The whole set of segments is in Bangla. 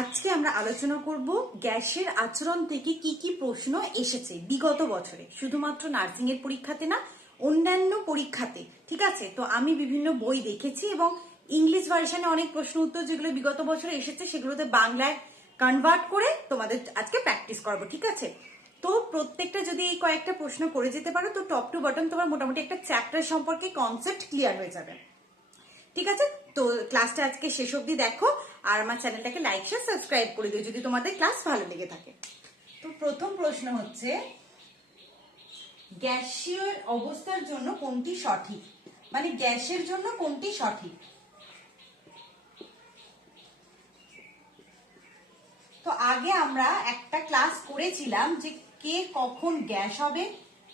আজকে আমরা আলোচনা করব গ্যাসের আচরণ থেকে কি কি প্রশ্ন এসেছে বিগত বছরে, শুধুমাত্র নার্সিং এর পরীক্ষাতে না, অন্যান্য পরীক্ষাতে। ঠিক আছে, তো আমি বিভিন্ন বই দেখেছি এবং ইংলিশ ভার্সনে অনেক প্রশ্ন উত্তর যেগুলো বিগত বছরে এসেছে সেগুলোতে বাংলায় কনভার্ট করে তোমাদের আজকে প্র্যাকটিস করবো। ঠিক আছে, তো প্রত্যেকটা যদি এই কয়েকটা প্রশ্ন করে যেতে পারো তো টপ টু বটম তোমার মোটামুটি একটা চ্যাপ্টার সম্পর্কে কনসেপ্ট ক্লিয়ার হয়ে যাবে। ঠিক আছে, তো ক্লাসটা আজকে শেষ অবধি দেখো আর আমার চ্যানেলটাকে লাইক শেয়ার সাবস্ক্রাইব করে দিও যদি তোমাদের ক্লাস ভালো লেগে থাকে। তো প্রথম প্রশ্ন হচ্ছে, গ্যাসীয় অবস্থার জন্য কোনটি সঠিক, মানে গ্যাসের জন্য কোনটি সঠিক। তো আগে আমরা একটা ক্লাস করেছিলাম যে কে কখন গ্যাস হবে,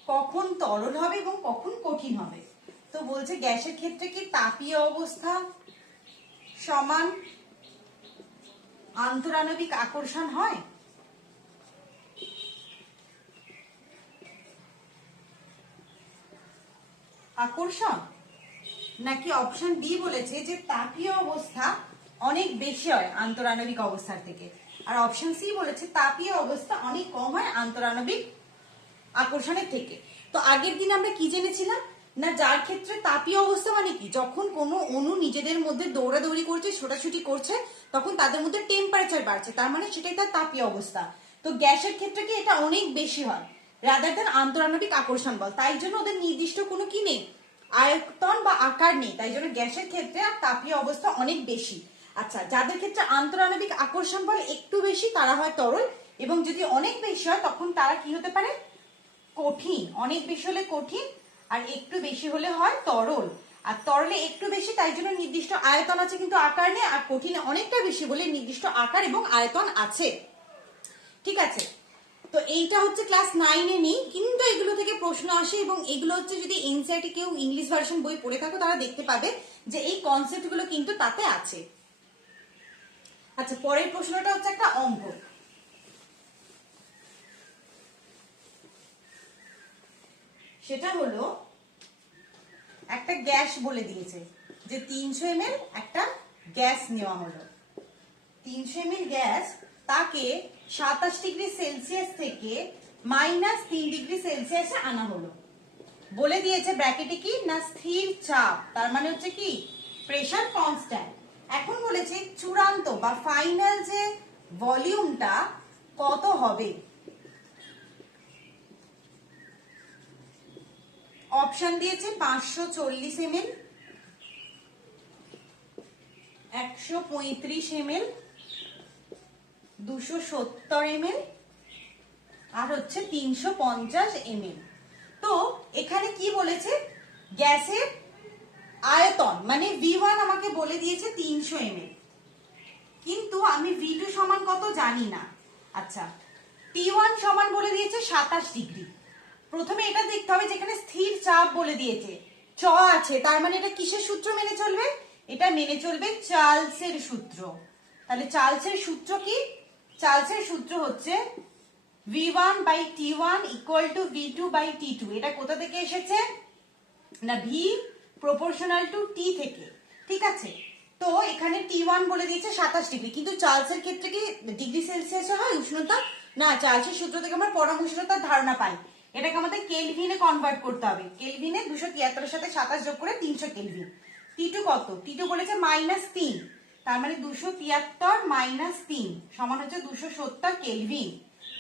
কখন তরল হবে এবং কখন কঠিন হবে। তো বলছে গ্যাসের ক্ষেত্রে কি তাপীয় অবস্থা সমান আন্তরাণবিক আকর্ষণ হয়। আকর্ষণ নাকি অপশন বি বলেছে যে তাপীয় অবস্থা অনেক বেশি হয় আন্তরাণবিক অবস্থার থেকে, আর অপশন সি বলেছে তাপীয় অবস্থা অনেক কম হয় আন্তরাণবিক আকর্ষণের থেকে। তো আগের দিন আমরা কি জেনেছিলাম না, যার ক্ষেত্রে তাপীয় অবস্থা মানে কি, যখন কোনো অণু নিজেদের মধ্যে দৌড়াদৌড়ি করছে, ছোটাছুটি করছে, তখন তাদের মধ্যে টেম্পারেচার বাড়ছে, তার মানে সেটাই তার তাপীয় অবস্থা। তো গ্যাসের ক্ষেত্রে কি এটা অনেক বেশি হয় রাদার দেন আন্তরাণবিক আকর্ষণ বল, তাই জন্য ওদের নির্দিষ্ট কোনো কি নেই, আয়তন বা আকার নেই, তাই জন্য গ্যাসের ক্ষেত্রে আর তাপীয় অবস্থা অনেক বেশি। আচ্ছা, যাদের ক্ষেত্রে আন্তরাণবিক আকর্ষণ বল একটু বেশি তারা হয় তরল, এবং যদি অনেক বেশি হয় তখন তারা কি হতে পারে, কঠিন। অনেক বেশি হলে কঠিন আর একটু বেশি হলে হয় তরল। আর তরলে একটু বেশি তাই জন্য নির্দিষ্ট আয়তন আছে কিন্তু আকার নেই, আর কঠিনে অনেকটা বেশি বলে নির্দিষ্ট আকার এবং আয়তন আছে। ঠিক আছে, তো এইটা হচ্ছে ক্লাস 9-এ নেই, কিন্তু এগুলো থেকে প্রশ্ন আসে এবং এগুলো হচ্ছে যদি এনসিইআরটি কেউ ইংলিশ ভার্সন বই পড়ে থাকো তারা দেখতে পাবে যে এই কনসেপ্ট গুলো কিন্তু তাতে আছে। আচ্ছা, পরের প্রশ্নটা হচ্ছে একটা অঙ্ক। সেটা হলো একটা গ্যাস বলে দিয়েছে যে 300 ml একটা গ্যাস নেওয়া হলো। 300 ml গ্যাস তাকে 27 ডিগ্রি সেলসিয়াস থেকে -3 ডিগ্রি সেলসিয়াসে আনা হলো। বলে দিয়েছে ব্র্যাকেটে কি না স্থির চাপ, তার মানে হচ্ছে কি প্রেসার কনস্ট্যান্ট। এখন বলেছে চূড়ান্ত বা ফাইনাল যে ভলিউমটা কত হবে। অপশন দিয়েছে 540 ml, 135 ml, 270 ml আর হচ্ছে 350 ml। তো এখানে কি বলেছে, গ্যাসের আয়তন মানে V1 আমাকে বলে দিয়েছে 300 ml, কিন্তু আমি V2 সমান কত জানি না। আচ্ছা, T1 সমান বলে দিয়েছে 27 ডিগ্রি। প্রথমে এটা দেখতে হবে যেখানে স্থির চাপ বলে দিয়েছে, চ আছে, তার মানে এটা কিসের সূত্র মেনে চলবে, এটা মেনে চলবে চার্লসের সূত্র। তাহলে চার্লসের সূত্র কি, চার্লসের সূত্র হচ্ছে V1 by T1 equal to V2 by T2। এটা কোথা থেকে এসেছে না V প্রপোর্শনাল টু T থেকে। ঠিক আছে, তো এখানে T1 বলে দিয়েছে 27 ডিগ্রি, কিন্তু চার্লসের ক্ষেত্রে কি ডিগ্রি সেলসিয়াসে হয় উষ্ণতা না, চার্লসের সূত্র থেকে আমরা পরম উষ্ণতার ধারণা পাই, এটাকে আমাদের কেলভিনে কনভার্ট করতে হবে। কেলভিনে 273 এর সাথে 27 যোগ করে 300 কেলভিন। T2 কত, T2 বলেছে -3, তার মানে 273 - 3 সমান হচ্ছে 270 কেলভিন।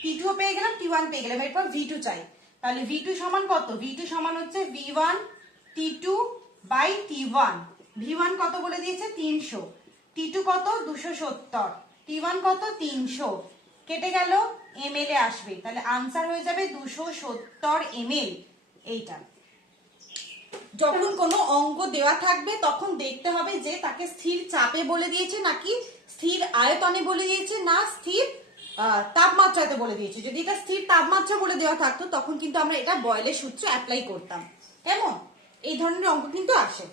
T2 পেয়ে গেলাম, T1 পেয়ে গেলাম, এরপর V2 চাই। তাহলে V2 সমান কত, V2 সমান হচ্ছে V1 T2 by T1। V1 কত বলে দিয়েছে 300, T2 কত 270, T1 কত 300, কেটে গেল ml এ আসবে, তাহলে আনসার হয়ে যাবে 270 ml। এইটা যখন কোনো অঙ্ক দেওয়া থাকবে তখন দেখতে হবে যে তাকে স্থির চাপে বলে দিয়েছে নাকি স্থির আয়তনে বলে দিয়েছে না স্থির তাপমাত্রাতে বলে দিয়েছে। যদি এটা স্থির তাপমাত্রা বলে দেওয়া থাকতো তখন কিন্তু আমরা এটা বয়েলের সূত্র অ্যাপ্লাই করতাম, কেমন, এই ধরনের অঙ্ক কিন্তু আসে।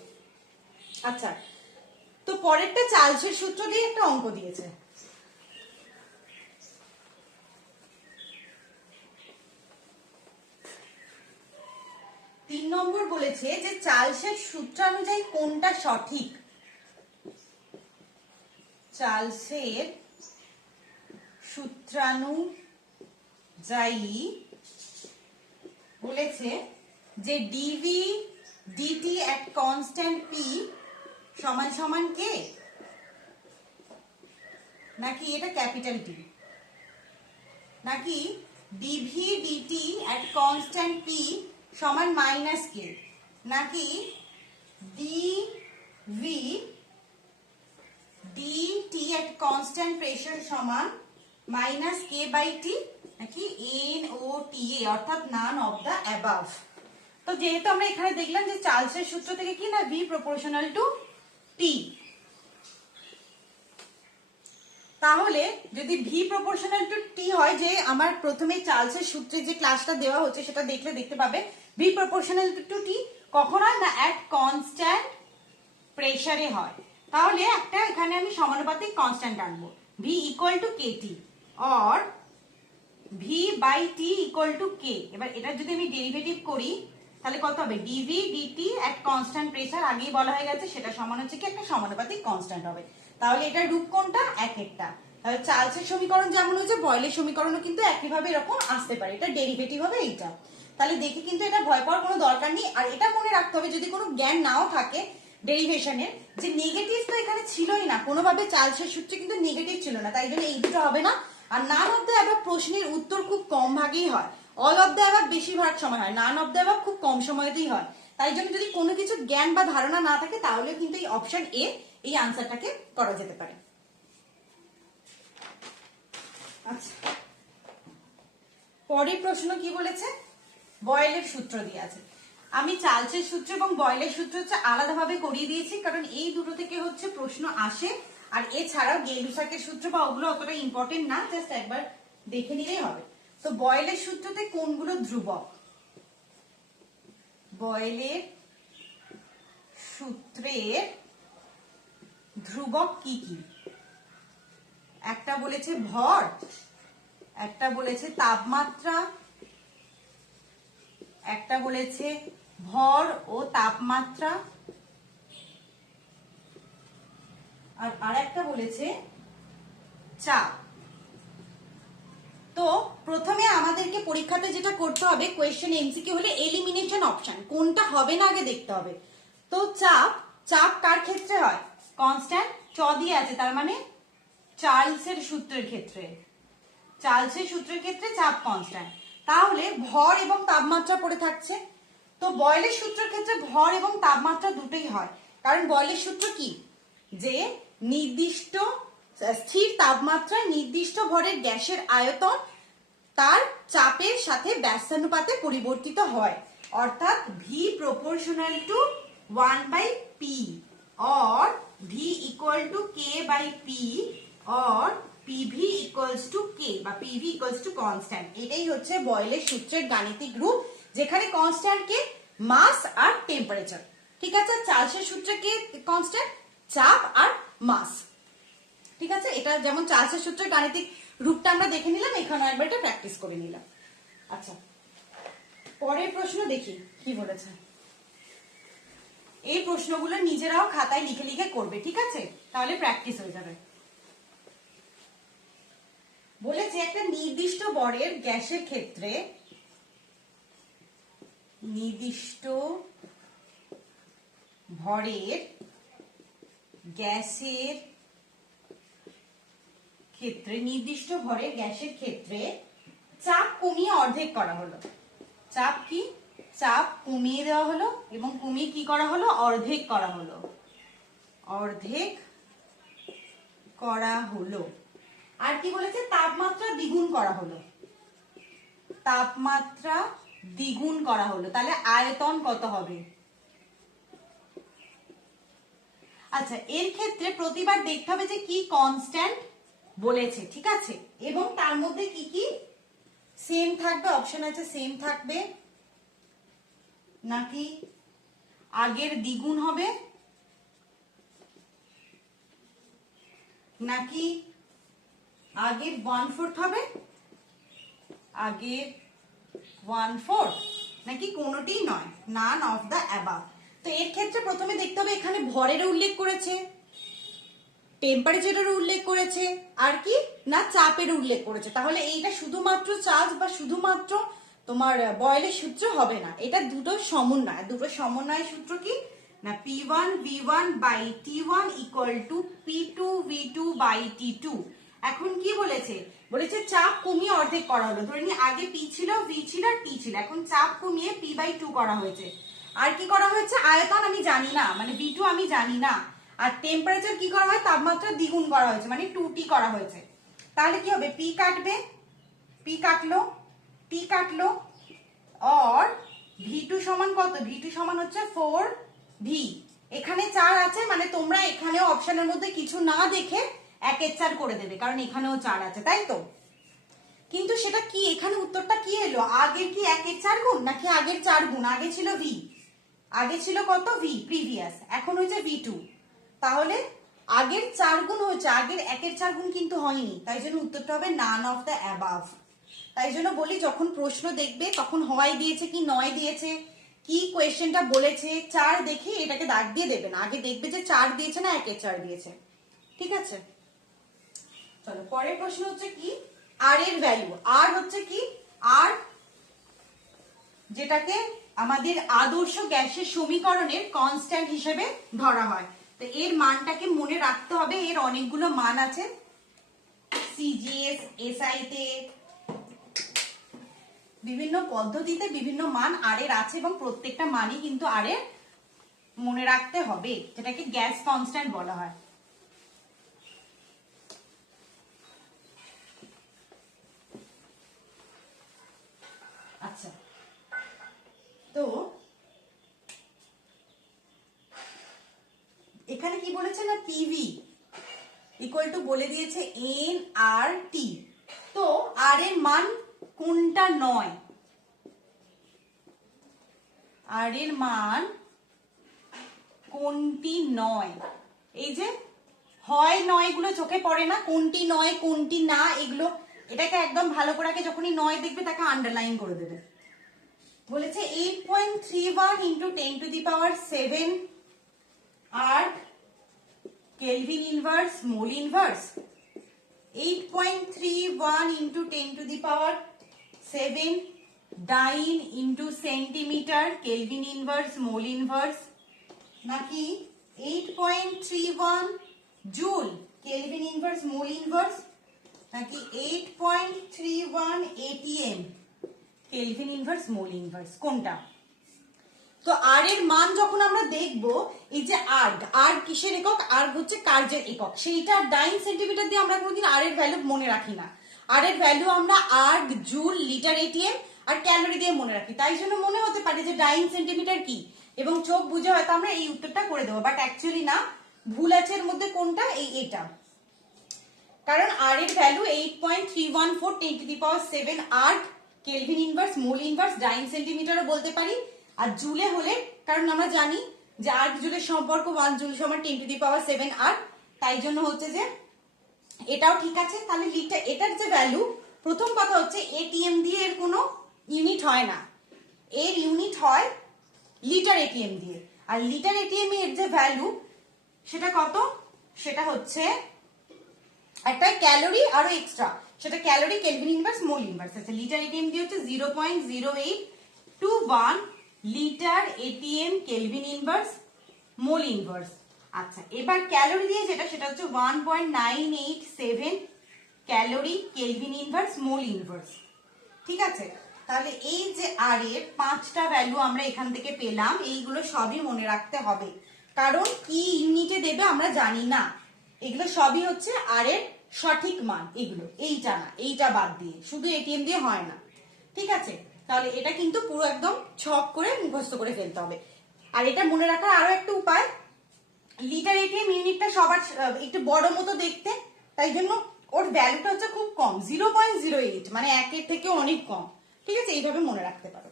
আচ্ছা, তো পরেরটা চার্লসের সূত্র দিয়ে একটা অঙ্ক দিয়েছে। তিন নম্বর বলেছে যে চার্লসের সূত্রানুযায়ী কোনটা সঠিক। চার্লসের সূত্রানুযায়ী বলেছে যে DV d T at constant P সমান সমান কে, নাকি এটা ক্যাপিটাল টি, নাকি DV d T at constant P সমান মাইনাস কে, নাকি DV d T at constant pressure সমান মাইনাস কে বাই টি, নাকি এন ও টি এ অর্থাৎ নান অফ দ্য অ্যাবাভ। তো যেহেতু আমরা এখানে দেখলাম যে চার্লসের সূত্র থেকে কি না ভি প্রপোর্শনাল টু টি, তাহলে যদি ভি প্রপোর্শনাল টু টি হয়, যে আমার প্রথমে চার্লসের সূত্রে যে ক্লাসটা দেওয়া হচ্ছে সেটা দেখলে দেখতে পাবে ভি প্রপোর্শনাল টু টি কখন হয় না অ্যাট কনস্ট্যান্ট প্রেসারে হয়। তাহলে একটা এখানে আমি সমানুপাতিক কনস্ট্যান্ট আনবো, V equal to K T or V by T equal to K. এবার এটা যদি আমি ডেরিভেটিভ করি তাহলে কত হবে, d V d T at constant pressure, আগেই বলা হয়ে গেছে সেটা সমান হচ্ছে কি একটা সমানুপাতিক কনস্ট্যান্ট হবে। তাহলে এটার রূপ কোনটা, এক একটা। তাহলে চার্লসের সমীকরণ যেমন হয়েছে বয়েলের সমীকরণও কিন্তু একইভাবে এরকম আসতে পারে, এটা ডেরিভেটিভ হবে এইটা। তাহলে দেখে কিন্তু এটা ভয় পাওয়ার কোনো দরকার নেই। আর এটা মনে রাখতে হবে যদি কোনো জ্ঞান নাও থাকে ডেরিভেশনের, যে নেগেটিভ তো এখানে ছিলই না, কোনোভাবে চার্লসের সূত্রে কিন্তু নেগেটিভ ছিল না, তাই জন্য এই দুটো হবে না। আর নান অফ দ্য অ্যাবাভ প্রশ্নের উত্তর খুব কম ভাগেই হয়, অল অফ দ্য অ্যাবাভ বেশিরভাগ সময় হয়, নান অফ দ্য অ্যাবাভ খুব কম সময়তেই হয়। তাই জন্য যদি কোনো কিছু জ্ঞান বা ধারণা না থাকে তাহলে কিন্তু এই অপশন এ এই আনসারটাকে করা যেতে পারে। আচ্ছা, পরের প্রশ্ন কি বলেছে, বয়েলের সূত্র দিয়ে আছে। আমি চার্লসের সূত্র এবং বয়েলের সূত্র হচ্ছে আলাদাভাবে করিয়ে দিয়েছি, কারণ এই দুটো থেকে হচ্ছে প্রশ্ন আসে। আর এছাড়াও গেলুসাকের সূত্র বা ওগুলো অতটা ইম্পর্টেন্ট না, জাস্ট একবার দেখে নিলেই হবে। তো বয়েলের সূত্রতে কোনগুলো ধ্রুবক, বয়েলের সূত্রের ধ্রুবক কি কি, একটা বলেছে ভর, একটা বলেছে তাপমাত্রা, একটা বলেছে ভর ও তাপমাত্রা, আর আরেকটা বলেছে চাপ। তো প্রথমে আমাদেরকে পরীক্ষাতে যেটা করতে হবে, কোয়েশ্চেন এমসিকিউ হলে এলিমিনেশন অপশন কোনটা হবে না আগে দেখতে হবে। তো চাপ, চাপ কার ক্ষেত্রে হয়, কনস্ট্যান্ট, চ দিয়ে আছে তার মানে চার্লসের সূত্রের ক্ষেত্রে, চার্লসের সূত্রের ক্ষেত্রে চাপ কনস্ট্যান্ট। তাহলে ভর এবং তাপমাত্রা পড়ে থাকছে। তো বয়েলের সূত্রের ক্ষেত্রে ভর এবং তাপমাত্রা দুটোই হয়, কারণ বয়েলের সূত্র কি, যে নির্দিষ্ট স্থির তাপমাত্রায় নির্দিষ্ট ভরের গ্যাসের আয়তন তার চাপের সাথে ব্যস্তানুপাতে পরিবর্তিত হয়, অর্থাৎ V proportional to 1/p or v equal to k by p or pv equals to k বা pv equals to constant। এটাই হচ্ছে বয়েলের সূত্রের গাণিতিক রূপ, যেখানে কনস্ট্যান্ট কে মাস আর টেম্পারেচার। ঠিক আছে, চার্লসের সূত্রে কে কনস্ট্যান্ট, চাপ আর মাস। ঠিক আছে, এটা যেমন চার্লসের সূত্রের গাণিতিক রূপটা আমরা দেখে নিলাম, এখানে একবার এটা প্র্যাকটিস করে নিলাম। আচ্ছা, পরের প্রশ্ন দেখি কি বলেছে। এই প্রশ্নগুলো নিজেরাও খাতায় লিখে লিখে করবে, ঠিক আছে, তাহলে প্র্যাকটিস হয়ে যাবে। বলেছে একটা নির্দিষ্ট ভরের গ্যাসের ক্ষেত্রে, নির্দিষ্ট ভরের গ্যাসের ক্ষেত্রে, নির্দিষ্ট ভরের গ্যাসের ক্ষেত্রে চাপ কমিয়ে অর্ধেক করা হলো। চাপ কি, চাপ কমিয়ে দেওয়া হলো এবং কমিয়ে কি করা হলো, অর্ধেক করা হলো, অর্ধেক করা হলো। আর কি বলেছে, তাপমাত্রা দ্বিগুণ করা হলো, তাপমাত্রা দ্বিগুণ করা হলো। তাহলে আয়তন কত হবে। আচ্ছা, এর ক্ষেত্রে প্রতিবার দেখতে হবে যে কি কনস্ট্যান্ট বলেছে, ঠিক আছে, এবং তার মধ্যে কি কি সেম থাকবে, অপশন আছে সেম থাকবে নাকি আগের দ্বিগুণ হবে, নাকি আগের 1/4 হবে, আগের 1/4, নাকি কোনোটি নয়, নান অফ দ্য অ্যাবাভ। তো এর ক্ষেত্রে প্রথমে দেখতে হবে এখানে ভরের উল্লেখ করেছে, টেম্পারেচারের উল্লেখ করেছে, আর কি না চাপের উল্লেখ করেছে। তাহলে এইটা শুধুমাত্র চার্জ বা শুধুমাত্র তোমার বয়েলের সূত্র হবে না, এটা দুটো সমন্বয়। দুটো সমন্বয়ের সূত্র কি না P1 V1 by T1 equal to P2 V2 by T2। এখন কি বলেছে, বলেছে চাপ কমিয়ে অর্ধেক করা হলো। ধরে নি আগে P ছিল, V ছিল আর T ছিল, এখন চাপ কমিয়ে P বাই 2 করা হয়েছে। আর কি করা হয়েছে, আয়তন আমি জানি না, মানে V2 আমি জানি না। আর টেম্পারেচার কি করা হয়, তাপমাত্রা দ্বিগুণ করা হয়েছে, মানে 2T করা হয়েছে। তাহলে কি হবে, P কাটবে, P কাটলো, T কাটলো, আর V2 সমান কত, V2 সমান হচ্ছে 4V। এখানে 4 আছে, মানে তোমরা এখানে অপশনের মধ্যে কিছু না দেখে 1/4 করে দেবে, কারণ এখানেও 4 আছে, তাই তো। কিন্তু সেটা কি, এখানে উত্তরটা কি এলো, আগের কি 1/4 গুণ নাকি আগের 4 গুণ? আগে ছিল V, আগে ছিল কত V প্রিভিয়াস, এখন হয়েছে V2। তাহলে আগের 4 গুণ হয়েছে, আগের 1/4 গুণ কিন্তু হয়নি, তাই জন্য উত্তরটা হবে নান অফ দ্য অ্যাবাভ। তাই জন্য বলি যখন প্রশ্ন দেখবে তখন হয় দিয়েছে কি নয় দিয়েছে, কি কোয়েশ্চেনটা বলেছে, 4 দেখে এটাকে দাগ দিয়ে দেবে না, আগে দেখবে যে 4 দিয়েছে না 1/4 দিয়েছে। ঠিক আছে, চলো পরের প্রশ্ন হচ্ছে কি, আর এর ভ্যালু। আর হচ্ছে কি, আর যেটাকে আমাদের আদর্শ গ্যাসের সমীকরণের কনস্ট্যান্ট হিসেবে ধরা হয়। তো এর মানটাকে মনে রাখতে হবে, এর অনেকগুলো মান আছে, সিজিএস এসআই তে বিভিন্ন পদ্ধতিতে বিভিন্ন মান আর এর আছে, এবং প্রত্যেকটা মানই কিন্তু আর এর মনে রাখতে হবে, যেটাকে গ্যাস কনস্ট্যান্ট বলা হয়। আচ্ছা, তো এখানে কি বলেছে না পিভি ইকুয়াল টু বলে দিয়েছে এন আর টি। তো আর এর মান কোনটা নয়, আর এর মান কোনটি নয়, এই যে হয় নয় গুলো চোখে পড়ে না, কোনটি নয় কোনটি না, এগুলো এটাকে একদম ভালো করে আগে যখনই নয় দেখবে তাকে আন্ডারলাইন করে দেবে। বলেছে 8.31 ইন্টু 10⁻7 আর kelvin inverse mole inverse, 8.31 into 10⁻7 dyne into centimetre kelvin inverse mole inverse, নাকি 8.31 joule kelvin inverse mole inverse, নাকি 8.31 atm kelvin inverse mole inverse, কোনটা? তো আর এর মান যখন আমরা দেখব, এই যে আর্গ, আর্গ কিসের একক, আর্গ হচ্ছে কার্যের একক, সেইটা ডাইন সেন্টিমিটার দিয়ে আমরা কোনোদিন আর এর ভ্যালু মনে রাখি না। আর এর ভ্যালু আমরা আর্গ জুল লিটার এটিএম আর ক্যালোরি দিয়ে মনে রাখি, তাই জন্য মনে হতে পারে যে ডাইন সেন্টিমিটার কি, এবং চোখ বুঝে হয়তো আমরা এই উত্তরটা করে দেবো, বাট অ্যাকচুয়ালি না, ভুল আছে এর মধ্যে কোনটা, এইটা। কারণ আর এর value 8.314 10⁻7 erg kelvin inverse mole inverse dyne সেন্টিমিটারও বলতে পারি, আর জুলে হলে, কারণ আমরা জানি যে আর্গ জুলের সম্পর্ক 1 জুল সমান 10⁻7 আর্গ, তাই জন্য হচ্ছে যে এটাও ঠিক আছে। তাহলে লিটার, এটার যে ভ্যালু, প্রথম কথা হচ্ছে এটিএম দিয়ে এর কোনো ইউনিট হয় না, এর ইউনিট হয় লিটার এটিএম দিয়ে, আর লিটার এটিএম এর যে ভ্যালু সেটা কত, সেটা হচ্ছে একটা ক্যালোরি আরো এক্সট্রা, সেটা calorie kelvin inverse mole inverse আছে। লিটার এটিএম দিয়ে হচ্ছে 0.0821 litre atm kelvin inverse mole inverse. আচ্ছা, এবার ক্যালোরি দিয়ে যেটা, সেটা হচ্ছে 1.987 calorie kelvin inverse mole inverse. ঠিক আছে, তাহলে এই যে আর এর 5টা ভ্যালু আমরা এখান থেকে পেলাম, এইগুলো সবই মনে রাখতে হবে, কারণ কি ইউনিটে দেবে আমরা জানি না, এগুলো সবই হচ্ছে আর এর সঠিক মান, এগুলো এইটা না, এইটা বাদ দিয়ে, শুধু এটিএম দিয়ে হয় না। ঠিক আছে, তাহলে এটা কিন্তু পুরো একদম ছক করে মুখস্থ করে ফেলতে হবে। আর এটা মনে রাখার আরো একটা উপায়, লিটার এটিএম ইউনিটটা সবার একটু বড় মতো দেখতে, তাই জন্য ওর ভ্যালুটা হচ্ছে খুব কম, 0.08, মানে 1-এর থেকে অনেক কম। ঠিক আছে, এইভাবে মনে রাখতে পারো,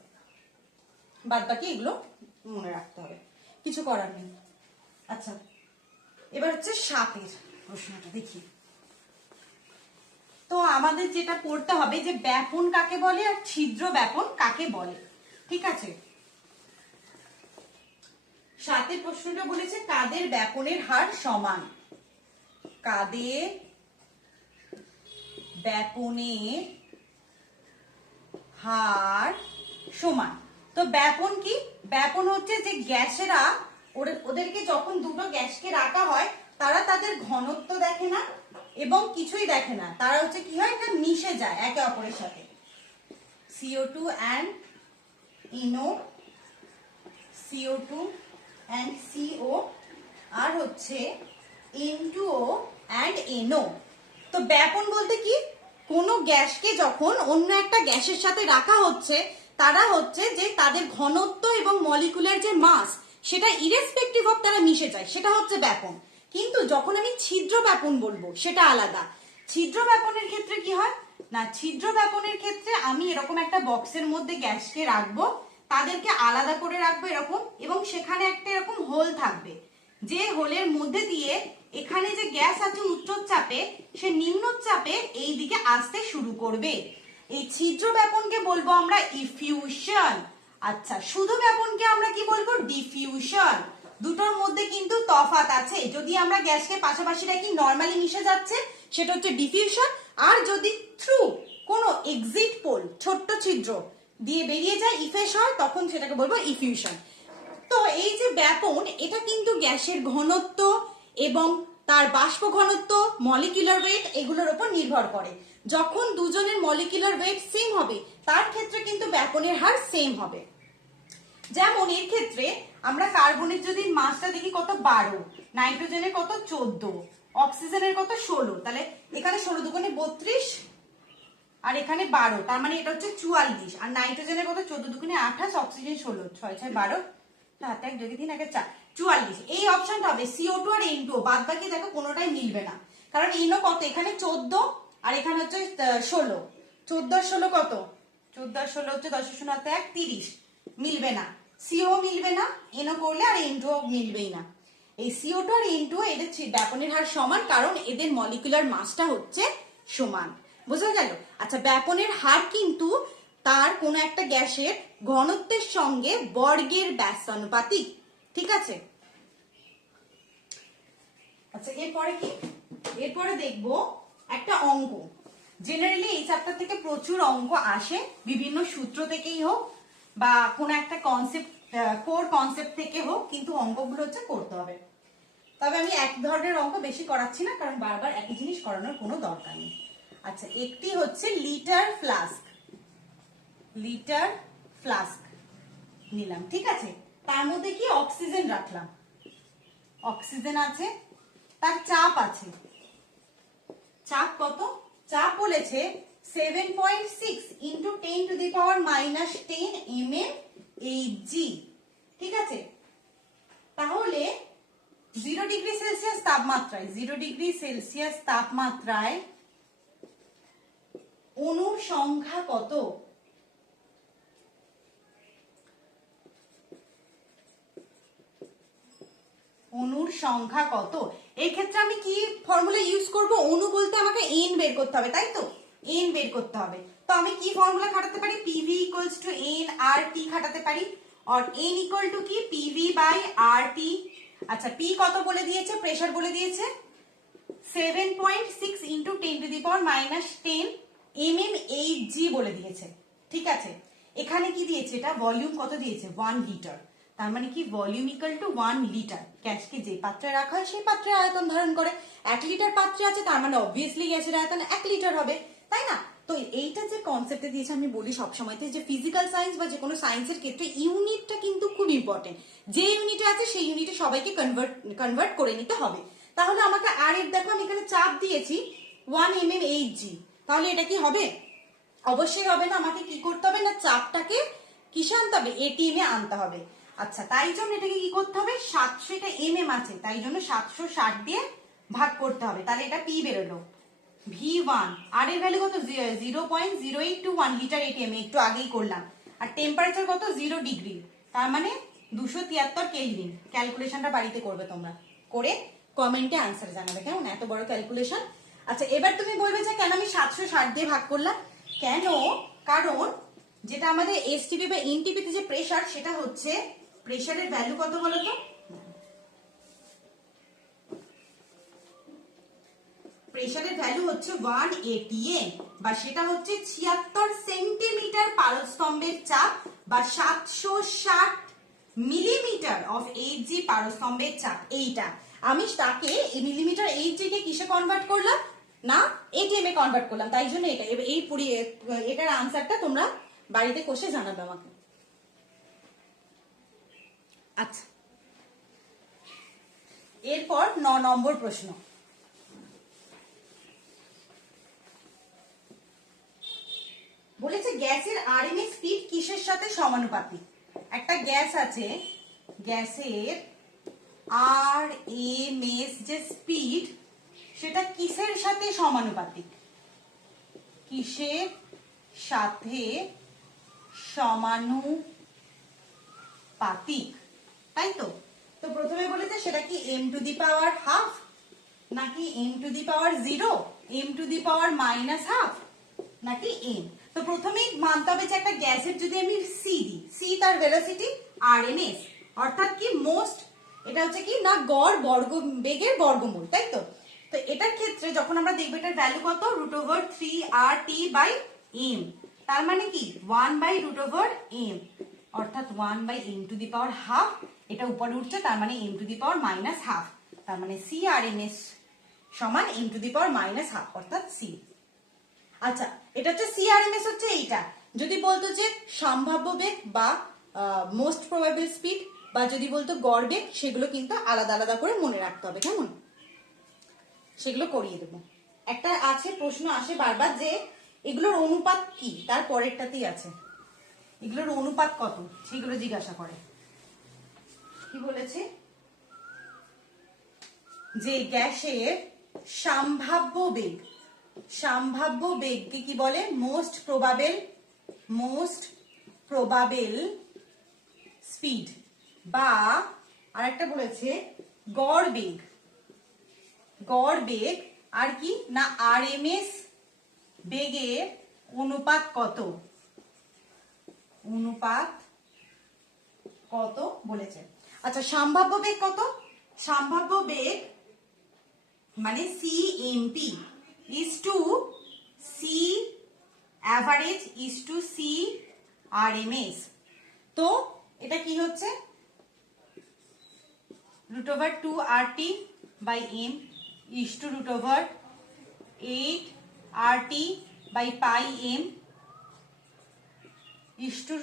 বাদ বাকি এগুলো মনে রাখতে হবে, কিছু করার নেই। আচ্ছা, এবার হচ্ছে 7-এর প্রশ্নটা দেখি। তো আমাদের যেটা পড়তে হবে যে ব্যাপন কাকে বলে আর ছিদ্র ব্যাপন কাকে বলে। ঠিক আছে, 7-এর প্রশ্নটা বলেছে কাদের ব্যাপনের হার সমান। কাদের ব্যাপনের হার সমান। তো ব্যাপন কি? ব্যাপন হচ্ছে যে গ্যাসেরা ওদেরকে যখন দুটো গ্যাসকে রাখা হয় তারা তাদের ঘনত্ব দেখে না এবং কিছুই দেখে না, তারা হচ্ছে কি হয় না মিশে যায় একে অপরের সাথে। CO2 and NO, CO2 and CO, আর হচ্ছে N2O and NO। তো ব্যাপন বলতে কি? কোনো গ্যাসকে যখন অন্য একটা গ্যাসের সাথে রাখা হচ্ছে তারা হচ্ছে যে তাদের ঘনত্ব এবং মলিকুলার যে মাস সেটা ইরেসপেক্টিভ অফ তারা মিশে যায়, সেটা হচ্ছে ব্যাপন। কিন্তু যখন আমি ছিদ্র ব্যাপন বলবো সেটা আলাদা। ছিদ্র ব্যাপনের ক্ষেত্রে কি হয় না, ছিদ্র ব্যাপনের ক্ষেত্রে আমি এরকম একটা বক্সের মধ্যে গ্যাসকে রাখবো, তাদেরকে আলাদা করে রাখবো এরকম, এবং সেখানে একটা এরকম হোল থাকবে, যে হোলের মধ্যে দিয়ে এখানে যে গ্যাস আছে উচ্চচাপে সে নিম্নচাপে এই দিকে আসতে শুরু করবে। এই ছিদ্র ব্যাপনকে বলবো আমরা ইফিউশন। আচ্ছা, শুধু ব্যাপনকে আমরা কি বলবো? ডিফিউশন। দুটোর মধ্যে কিন্তু তফাৎ আছে। যদি আমরা গ্যাসকে পাশাপাশি রাখি নরমালি মিশে যাচ্ছে, সেটা হচ্ছে ডিফিউশন। আর যদি থ্রু কোনো এক্সিট পোল ছোট্ট ছিদ্র দিয়ে বেরিয়ে যায় ইফেস হয়, তখন সেটাকে বলবো ইফিউশন। তো এই যে ব্যাপন, এটা কিন্তু গ্যাসের ঘনত্ব এবং তার বাষ্প ঘনত্ব, মলিকুলার ওয়েট এগুলোর উপর নির্ভর করে। যখন দুজনের মলিকুলার ওয়েট সেম হবে তার ক্ষেত্রে কিন্তু ব্যাপনের হার সেম হবে। যেমন এর ক্ষেত্রে আমরা কার্বনের যদি মাসটা দেখি কত 12, নাইট্রোজেনের কত 14, অক্সিজেনের কত 16, তাহলে এখানে 16 দুগুণে 32 আর এখানে 12, তার মানে এটা হচ্ছে 44। আর নাইট্রোজেনের কত 14 দুগুণে 28, অক্সিজেন 16, 6 6 12, হাতে 1 2 3 1 4, 44। এই অপশনটা হবে CO2 আর N2। বাদ বাকি দেখো কোনোটাই মিলবে না, কারণ NO কত এখানে 14 আর এখানে হচ্ছে 16। 14 আর 16 কত? 14 আর 16 হচ্ছে 10 শূন্য হাতে 1 30, মিলবে না। CO মিলবে না NO করলে, আর N2 মিলবেই না। এই CO2 আর N2 এদের ব্যাপনের হার সমান, কারণ এদের মলিকুলার মাসটা হচ্ছে সমান। বুঝা গেল? আচ্ছা, ব্যাপনের হার কিন্তু তার কোনো একটা গ্যাসের ঘনত্বের সঙ্গে বর্গের ব্যস্তানুপাতিক। ঠিক আছে? আচ্ছা, এরপরে কি? এরপরে দেখবো একটা অঙ্ক। জেনারেলি এই চ্যাপ্টার থেকে প্রচুর অঙ্ক আসে, বিভিন্ন সূত্র থেকেই হোক বা কোনো একটা কনসেপ্ট, কোর কনসেপ্ট থেকে হোক, কিন্তু অঙ্কগুলো হচ্ছে করতে হবে। তবে আমি এক ধরনের অঙ্ক বেশি করাচ্ছি না, কারণ বারবার একই জিনিস করানোর কোনো দরকার নেই। আচ্ছা, একটি হচ্ছে লিটার ফ্লাস্ক। লিটার ফ্লাস্ক নিলাম, ঠিক আছে? তার মধ্যে কি অক্সিজেন রাখলাম, অক্সিজেন আছে, তার চাপ আছে। চাপ কত? চাপ বলেছে 7.6 into 10 to the power -10 mmHg। ঠিক আছে? তাহলে 0 ডিগ্রি সেলসিয়াস তাপমাত্রায়, 0 ডিগ্রি সেলসিয়াস তাপমাত্রায় অণুর সংখ্যা কত? অণুর সংখ্যা কত? এই ক্ষেত্রে আমি কি ফর্মুলা ইউজ করব? অণু বলতে আমাকে n বের করতে হবে, তাই তো? n বের করতে হবে। তো আমি কি ফর্মুলা খাটাতে পারি? PV = n RT খাটাতে পারি। আর n = কি? PV by RT। আচ্ছা, P কত বলে দিয়েছে? প্রেসার বলে দিয়েছে 7.6 into 10 to the power -10 mmHg বলে দিয়েছে। ঠিক আছে? এখানে কি দিয়েছে? এটা ভলিউম কত দিয়েছে? 1 লিটার। তার মানে কি ভলিউম = 1 লিটার। গ্যাসকে যে পাত্রে রাখা হয় সেই পাত্রে আয়তন ধারণ করে। 1 লিটার পাত্রে আছে, তার মানে অবভিয়াসলি গ্যাসের আয়তন 1 লিটার হবে, তাই না? তো এইটা যে কনসেপ্টে দিয়েছে, আমি বলি সবসময়তে যে ফিজিক্যাল সায়েন্স বা যে কোনো সায়েন্সের ক্ষেত্রে ইউনিটটা কিন্তু খুব ইম্পর্টেন্ট। যে ইউনিটে আছে সেই ইউনিটে সবাইকে কনভার্ট করে নিতে হবে। তাহলে আমাকে আর এর দেখো আমি এখানে চাপ দিয়েছি 1 mmHg, তাহলে এটা কি হবে? অবশ্যই হবে না। আমাকে কি করতে হবে না, চাপটাকে কিসে আনতে হবে? ATM এ আনতে হবে। আচ্ছা, তাই জন্য এটাকে কি করতে হবে? 700, এটা mm আছে, তাই জন্য 760 দিয়ে ভাগ করতে হবে। তাহলে এটা P বেরোলো V1। আর এর ভ্যালু কত? 0.0821 লিটার ATM, একটু আগেই করলাম। আর টেম্পারেচার কত? 0 ডিগ্রি, তার মানে 273 কেলভিন। ক্যালকুলেশনটা বাড়িতে করবে তোমরা, করে কমেন্টে আনসার জানাবে, কেমন? এত বড় ক্যালকুলেশন। আচ্ছা, এবার তুমি বলবে যে কেন আমি 760 দিয়ে ভাগ করলাম? কেন? কারণ যেটা আমাদের STP বা NTP তে যে প্রেসার, সেটা হচ্ছে প্রেসারের ভ্যালু কত বলো তো? প্রেসারের ভ্যালু হচ্ছে 180 এম, বা সেটা হচ্ছে 76 সেন্টিমিটার পারস্তম্ভের চাপ, বা 760 মিলিমিটার অফ এইচজি পারস্তম্ভের চাপ। এইটা আমি তাকে মিলিমিটার এইচজি কে কিসে কনভার্ট করলাম না এটিএম এ কনভার্ট করলাম, তাই জন্য এটা এই এটার আনসারটা তোমরা বাড়িতে কষে জানাবে আমাকে। আচ্ছা, এরপর 9 নম্বর প্রশ্ন। বলেছে গ্যাসের আরএমএস স্পিড কিসের সাথে সমানুপাতিক? একটা গ্যাস আছে, গ্যাসের আরএমএস যে স্পিড সেটা কিসের সাথে সমানুপাতিক? কিসের সাথে সমানুপাতিক, তাই তো? তো প্রথমে বলেছে সেটা কি m to the power half, নাকি m to the power 0, m to the power minus half, নাকি m? তো প্রথমেই মানতে হবে যে একটা গ্যাসের যদি আমি c দিই, c তার ভেলোসিটি আরএমএস, অর্থাৎ কি মোস্ট, এটা হচ্ছে কি না গড় বেগের বর্গমূল, তাই তো? তো এটার ক্ষেত্রে যখন আমরা দেখব এটার ভ্যালু কত, √3RT/m, তার মানে কি 1/√m, অর্থাৎ 1/m to the power half, এটা উপরে উঠছে তার মানে m to the power minus half, তার মানে CRMS সমান m to the power minus half, অর্থাৎ c। আচ্ছা, এটা হচ্ছে CRMS হচ্ছে এইটা। যদি বলতো যে সম্ভাব্য বেগ বা মোস্ট প্রবাবল স্পিড, বা যদি বলতো গড় বেগ, সেগুলো কিন্তু আলাদা আলাদা করে মনে রাখতে হবে, কেমন? সেগুলো করিয়ে দেবো। একটা আছে প্রশ্ন আসে বারবার যে এগুলোর অনুপাত কি, তার পরেরটাতেই আছে এগুলোর অনুপাত কত, সেগুলো জিজ্ঞাসা করে। কি বলেছে যে গ্যাসের সম্ভাব্য বেগকে কি বলে? মোস্ট প্রবাবেল স্পিড, বা আরেকটা বলেছে গড় বেগ, আর কি না আরএমএস বেগের অনুপাত কত বলেছে। আচ্ছা, সম্ভাব্য বেগ কত? সম্ভাব্য বেগ মানে CMP is to C average is to C RMS। তো এটা কি হচ্ছে √2RT/m is to √8RT/πm is to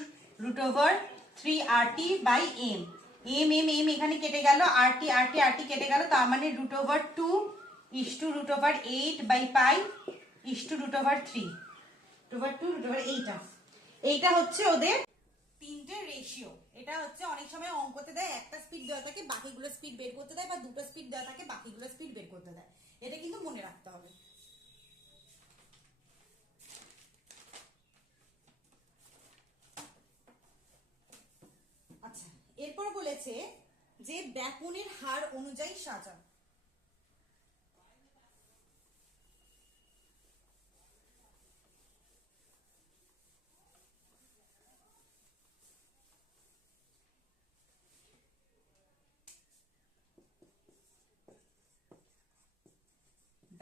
√3RT/m। m এখানে কেটে গেল, RT কেটে গেল, তার মানে √2 is to √8/π is to √3, এইটা হচ্ছে ওদের তিনটে রেশিও। এটা হচ্ছে অনেক সময় অঙ্কতে দেয় একটা স্পিড দেওয়া থাকে বাকিগুলো স্পিড বের করতে দেয়, বা দুটো স্পিড দেওয়া থাকে বাকিগুলো স্পিড বের করতে দেয়, এটা কিন্তু মনে রাখতে হবে। আচ্ছা, এরপর বলেছে যে ব্যাপনের হার অনুযায়ী সাজান।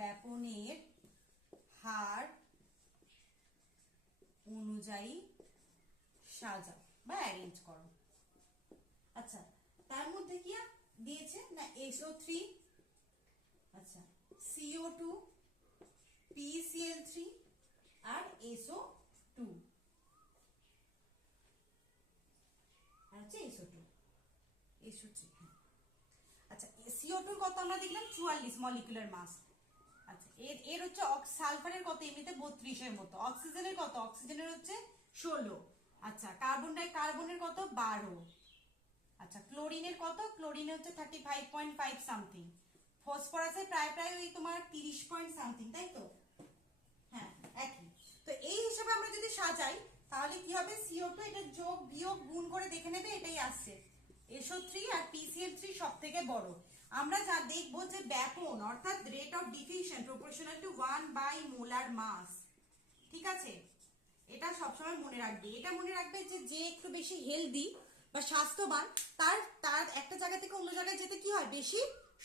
ব্যাপনের হার অনুযায়ী সাজাও বা অ্যারেঞ্জ করো। আচ্ছা, তার মধ্যে কি দিয়েছে না SO3, আচ্ছা CO2, PCl3 আর SO2, আর হচ্ছে SO3। আচ্ছা, CO2 এর কত আমরা দেখলাম 44 মলিকুলার মাস। আচ্ছা, এর হচ্ছে সালফারের কত, এমনিতে 32 এর মতো। অক্সিজেনের কত, অক্সিজেনের হচ্ছে 16। আচ্ছা, কার্বনের কত 12। আচ্ছা, ক্লোরিনের কত, ক্লোরিনের হচ্ছে 35.5 সামথিং। ফসফরাসের প্রায় ওই তোমার 30 পয়েন্ট সামথিং, তাই তো? হ্যাঁ, একই। তো এই হিসাবে আমরা যদি সাজাই তাহলে কি হবে, CO2 এটা যোগ বিয়োগ গুণ করে দেখে নেবে, এটাই আসছে। SO3 আর PCl3 সবথেকে বড়। আমরা যা দেখবো যে ব্যাপন অর্থাৎ rate of diffusion proportional to 1/মোলার মাস, ঠিক আছে? এটা সবসময় মনে রাখবে। এটা মনে রাখবে যে একটু বেশি হেলদি বা স্বাস্থ্যবান তার একটা জায়গা থেকে অন্য জায়গায় যেতে কি হয়, বেশি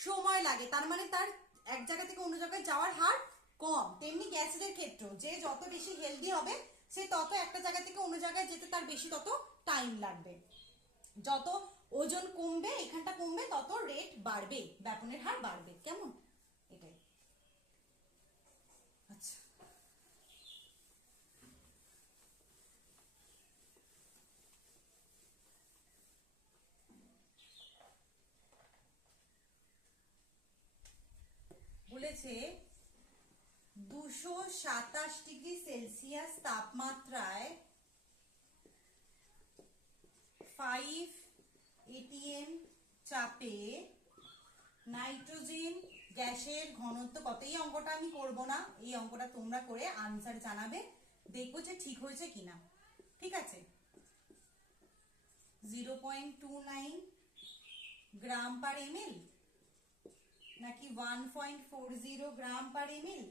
সময় লাগে, তার মানে তার এক জায়গা থেকে অন্য জায়গায় যাওয়ার হার কম, তেমনি গ্যাসের ক্ষেত্রেও যে যত বেশি হেলদি হবে সে তত একটা জায়গা থেকে অন্য জায়গায় যেতে তার বেশি তত টাইম লাগবে। যত ওজন কমবে, এখানটা কমবে, তত রেট বাড়বে, ব্যাপনের হার বাড়বে। কেমন? এটাই। আচ্ছা, বলেছে 227 ডিগ্রি সেলসিয়াস তাপমাত্রায় 5 atm চাপে নাইট্রোজেন গ্যাসের ঘনত্ব কত? এই অঙ্কটা আমি করব না, এই অঙ্কটা তোমরা করে আনসার জানাবে, দেখবো যে ঠিক হয়েছে কিনা। ঠিক আছে, 0.29 গ্রাম পার ml নাকি 1.40 গ্রাম পার ml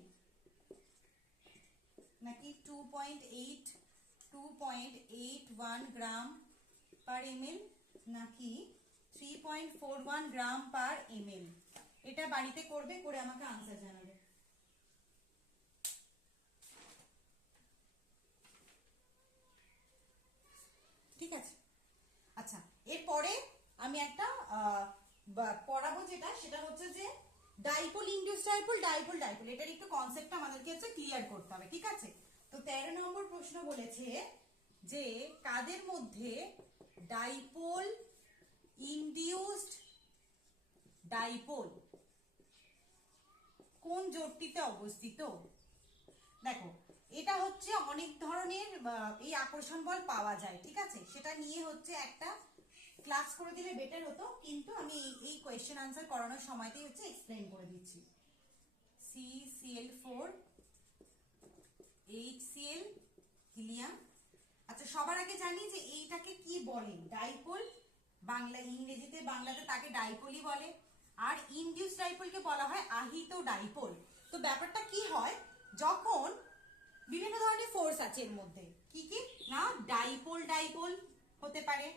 নাকি 2.81 গ্রাম পার ml নাকি 3.41 গ্রাম পার ml? এটা বাড়িতে করবে, করে আমাকে আনসার জানাবে। ঠিক আছে, আচ্ছা এরপরে আমি একটা পড়াবো, যেটা সেটা হচ্ছে যে dipole induce dipole, dipole dipole, এটার একটু কনসেপ্টটা আমাদেরকে হচ্ছে ক্লিয়ার করতে হবে। ঠিক আছে, তো 13 নম্বর প্রশ্ন বলেছে যে কাদের মধ্যে ডাইপোল ইনডিউসড ডাইপোল কোন জোটটিতে অবস্থিত? দেখো, এটা হচ্ছে অনেক ধরনের এই আকর্ষণ বল পাওয়া যায়। ঠিক আছে, সেটা নিয়ে হচ্ছে একটা ক্লাস করে দিলে বেটার হতো, কিন্তু আমি এই কোয়েশ্চেন আনসার করানোর সময়তেই হচ্ছে এক্সপ্লেন করে দিচ্ছি। CCl4 HCl helium. আচ্ছা, সবার আগে জানি যে এইটাকে কি বলে, ডাইপোল। বাংলা ইংরেজিতে বাংলাতে তাকে ডাইপোলই বলে, আর ইনডিউস ডাইপোলকে বলা হয় আহিত ডাইপোল। তো ব্যাপারটা কি হয়, যখন বিভিন্ন ধরনের ফোর্স আছে এর মধ্যে, কি কি না, ডাইপোল ডাইপোল হতে পারে,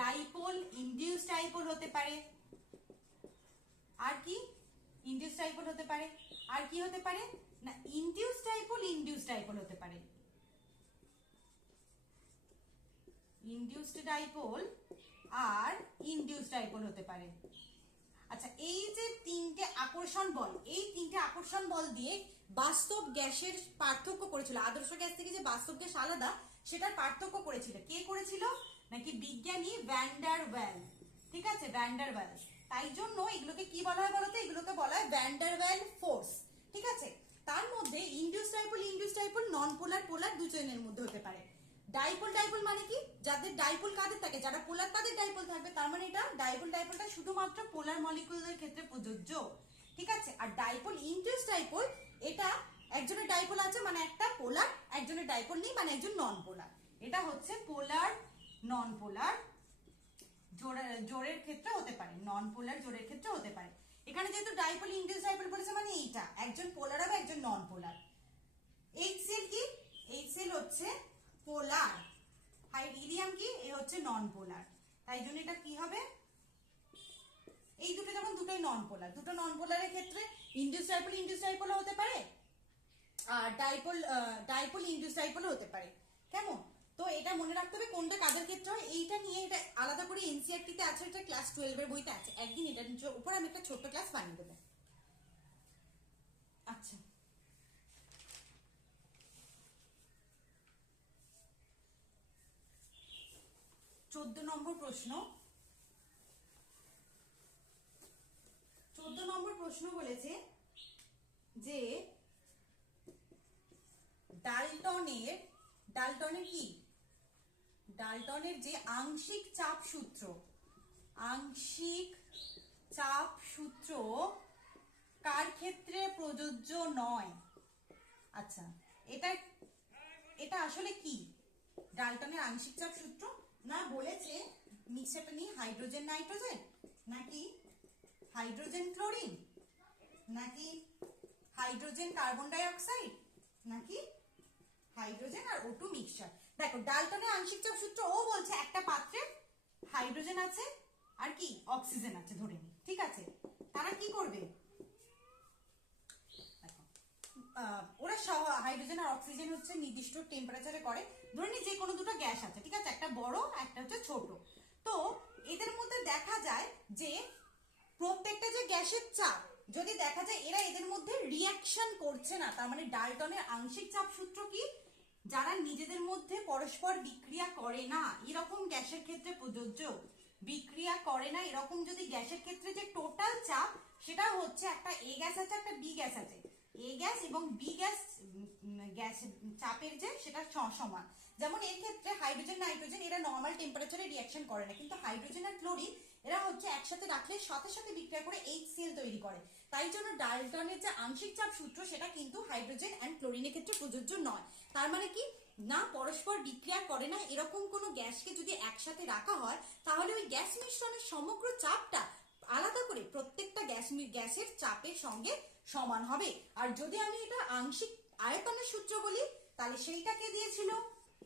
ডাইপোল ইনডিউস ডাইপোল হতে পারে, আর কি ইনডিউস ডাইপোল হতে পারে, আর কি হতে পারে না, ইনডিউস ডাইপোল ইনডিউস ডাইপোল হতে পারে, ইনডিউসড ডাইপোল আর ইনডিউসড ডাইপোল হতে পারে। আচ্ছা, এই যে তিনটে আকর্ষণ বল, এই তিনটে আকর্ষণ বল দিয়ে বাস্তব গ্যাসের পার্থক্য করেছিল, আদর্শ গ্যাস থেকে যে বাস্তব গ্যাস আলাদা সেটার পার্থক্য করেছিল কে করেছিল? নাকি বিজ্ঞানী ভ্যান ডার ওয়েল। ঠিক আছে, ভ্যান ডার ওয়েল। তাই জন্য এগুলোকে কি বলা হয় বলতো? এগুলোকে বলা হয় ভ্যান ডার ওয়েল ফোর্স। ঠিক আছে, তার মধ্যে ইনডিউস ডাইপোল নন পোলার পোলার দুজনের মধ্যে হতে পারে। ডাইপোল ডাইপোল মানে কি, যাদের ডাইপোল কাদের থাকে, যারা পোলার তাদের ডাইপোল থাকবে, তার মানে এটা ডাইপোলটা শুধুমাত্র পোলার মলিকিউলের ক্ষেত্রে প্রযোজ্য। ঠিক আছে, আর ডাইপোল ইনডিউস ডাইপোল, এটা একজনের ডাইপোল আছে মানে একটা পোলার, একজনের ডাইপোল নেই মানে একজন নন পোলার। এটা হচ্ছে পোলার নন পোলার জোড়ের ক্ষেত্রে হতে পারে, নন পোলার জোড়ের ক্ষেত্রে হতে পারে। এখানে যেহেতু ডাইপোল ইনডিউস ডাইপোল বলেছে মানে এইটা একজন পোলার হবে একজন নন পোলার। HCl কি? HCl হচ্ছে পোলার, হিলিয়াম কি, এ হচ্ছে নন পোলার। তাই জন্য এটা কি হবে, এই দুটো যখন দুটোই নন পোলার, দুটো নন পোলারের ক্ষেত্রে ইনডিউস ডাইপোল হতে পারে, আর ডাইপোল ইনডিউস ডাইপোল হতে পারে। কেমন? তো এটা মনে রাখতে হবে কোনটা কাদের ক্ষেত্রে হয়, এইটা নিয়ে এটা আলাদা করে এনসিইআরটি তে আছে, এটা ক্লাস 12 এর বইতে আছে, একদিন এটার উপর আমি একটা ছোট্ট ক্লাস বানিয়ে দেবো। আচ্ছা, 14 নম্বর প্রশ্ন। 14 নম্বর প্রশ্ন বলেছে যে ডাল্টনের কি, ডাল্টনের যে আংশিক চাপ সূত্র কার ক্ষেত্রে প্রযোজ্য নয়? আচ্ছা, এটা আসলে কি ডাল্টনের আংশিক চাপ সূত্র? না, বলেছে মিক্সারটা নিয়ে হাইড্রোজেন নাইট্রোজেন, নাকি হাইড্রোজেন ক্লোরিন, নাকি হাইড্রোজেন কার্বন ডাই অক্সাইড, নাকি হাইড্রোজেন আর O2 মিক্সচার। দেখো, ডাল্টনের আংশিক চাপ সূত্র, ও বলছে একটা পাত্রে হাইড্রোজেন আছে আর কি অক্সিজেন আছে ধরে নি। ঠিক আছে, তারা কি করবে, ওরা হাইড্রোজেন আর অক্সিজেন হচ্ছে নির্দিষ্ট টেম্পারেচারে করে। ধরে নি যে কোনো দুটো গ্যাস আছে, ঠিক আছে, একটা বড় একটা হচ্ছে ছোট। তো এদের মধ্যে দেখা যায় যে প্রত্যেকটা যে গ্যাসের চাপ যদি দেখা যায় এরা এদের মধ্যে রিয়াকশন করছে না, তার মানে ডাল্টনের আংশিক চাপ সূত্র কি, যারা নিজেদের মধ্যে পরস্পর বিক্রিয়া করে না এরকম গ্যাসের ক্ষেত্রে প্রযোজ্য। বিক্রিয়া করে না এরকম যদি গ্যাসের ক্ষেত্রে যে টোটাল চাপ সেটা হচ্ছে একটা এ গ্যাস আছে একটা বি গ্যাস আছে, এ গ্যাস এবং বি গ্যাস গ্যাস চাপের যে সেটা সমান। যেমন এর ক্ষেত্রে হাইড্রোজেন নাইট্রোজেন এরা নর্মাল টেম্পারেচারে রিঅ্যাকশন করে না, কিন্তু হাইড্রোজেন আর ক্লোরিন এরা হচ্ছে একসাথে রাখলে সাথে সাথে বিক্রিয়া করে HCl তৈরি করে। তাই জন্য ডাল্টনের যে আংশিক চাপ সূত্র সেটা কিন্তু হাইড্রোজেন এন্ড ক্লোরিনের ক্ষেত্রে প্রযোজ্য নয়। তার মানে কি না, পরস্পর বিক্রিয়া করে না এরকম কোনো গ্যাসকে যদি একসাথে রাখা হয় তাহলে ওই গ্যাস মিশ্রণের সমগ্র চাপটা আলাদা করে প্রত্যেকটা গ্যাসের চাপের সঙ্গে সমান হবে। আর যদি আমি এটা আংশিক আয়তনের সূত্র বলি তাহলে সেইটাকে দিয়েছিল,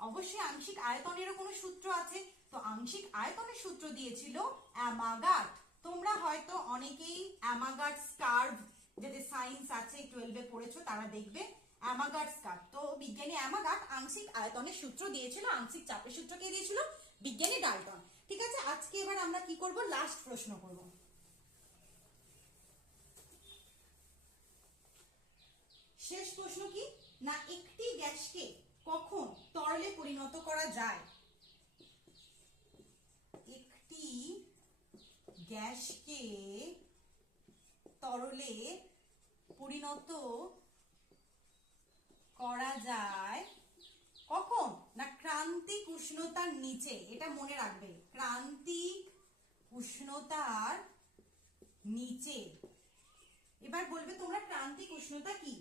অবশ্যই আংশিক আয়তনেরও কোনো সূত্র আছে, তো আংশিক আয়তনের সূত্র দিয়েছিল অ্যামাগাট। তোমরা হয়তো অনেকেই অ্যামাগাটস কার্ভ যাদের সায়েন্স আছে 12-এ পড়েছো তারা দেখবে অ্যামাগাটস কার্ভ। তো বিজ্ঞানী অ্যামাগাট আংশিক আয়তনের সূত্র দিয়েছিল, আংশিক চাপের সূত্র কে দিয়েছিল, বিজ্ঞানী ডাল্টন। ঠিক আছে, আজকে এবার আমরা কি করব, লাস্ট প্রশ্ন করব। শেষ প্রশ্ন কি না, একটি গ্যাসকে কখন তরলে পরিণত করা যায়, একটি গ্যাসকে তরলে পরিণত করা যায় কখন না, ক্রান্তিক উষ্ণতার নিচে। এটা মনে রাখবে, ক্রান্তিক উষ্ণতার নিচে। এবার বলবে তোমরা ক্রান্তিক উষ্ণতা কি।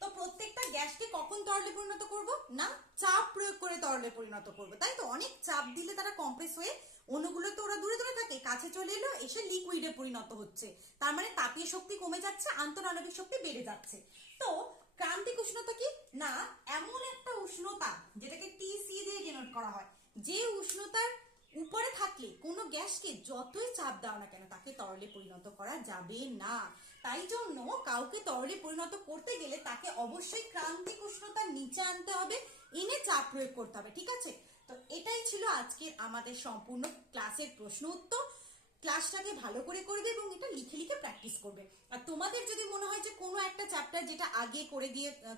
তো প্রত্যেকটা গ্যাসকে কখন তরলে পরিণত করব না, চাপ প্রয়োগ করে তরলে পরিণত করব, তাই তো। অনেক চাপ দিলে তারা কম্প্রেস হয়ে অণুগুলো তো ওরা দূরে দূরে থাকে, কাছে চলে এলো এসে লিকুইডে পরিণত হচ্ছে, তার মানে তাপীয় শক্তি কমে যাচ্ছে, আন্তঃআণবিক শক্তি বেড়ে যাচ্ছে। তো ক্রান্তিক উষ্ণতা কি না, এমন একটা উষ্ণতা যেটাকে TC দিয়ে ডিনোট করা হয়, যে উষ্ণতার উপরে থাকলে কোনো গ্যাসকে যতই চাপ দাও না কেন তাকে তরলে পরিণত করা যাবে না। তাই জন্য কাউকে তরলে পরিণত করতে গেলে তাকে অবশ্যই ক্রান্তিক উষ্ণতার নিচে আনতে হবে, এনে চাপ প্রয়োগ করতে হবে, ঠিক আছে। তো এটাই ছিল আজকের আমাদের সম্পূর্ণ ক্লাসের প্রশ্ন উত্তর। ক্লাসটাকে ভালো করে করবে এবং এটা লিখে লিখে প্র্যাকটিস করবে। আর তোমাদের যদি মনে হয় যে কোনো একটা চ্যাপ্টার যেটা আগে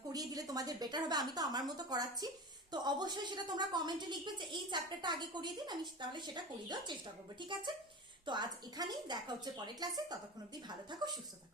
করিয়ে দিলে তোমাদের বেটার হবে, আমি তো আমার মতো করাচ্ছি, তো অবশ্যই সেটা তোমরা কমেন্টে লিখবে যে এই চ্যাপ্টারটা আগে করিয়ে দিন, আমি তাহলে সেটা করিয়ে দেওয়ার চেষ্টা করবো, ঠিক আছে। তো আজ এখানেই দেখা হচ্ছে পরের ক্লাসে, ততক্ষণ অব্দি ভালো থাকো, সুস্থ থাকো।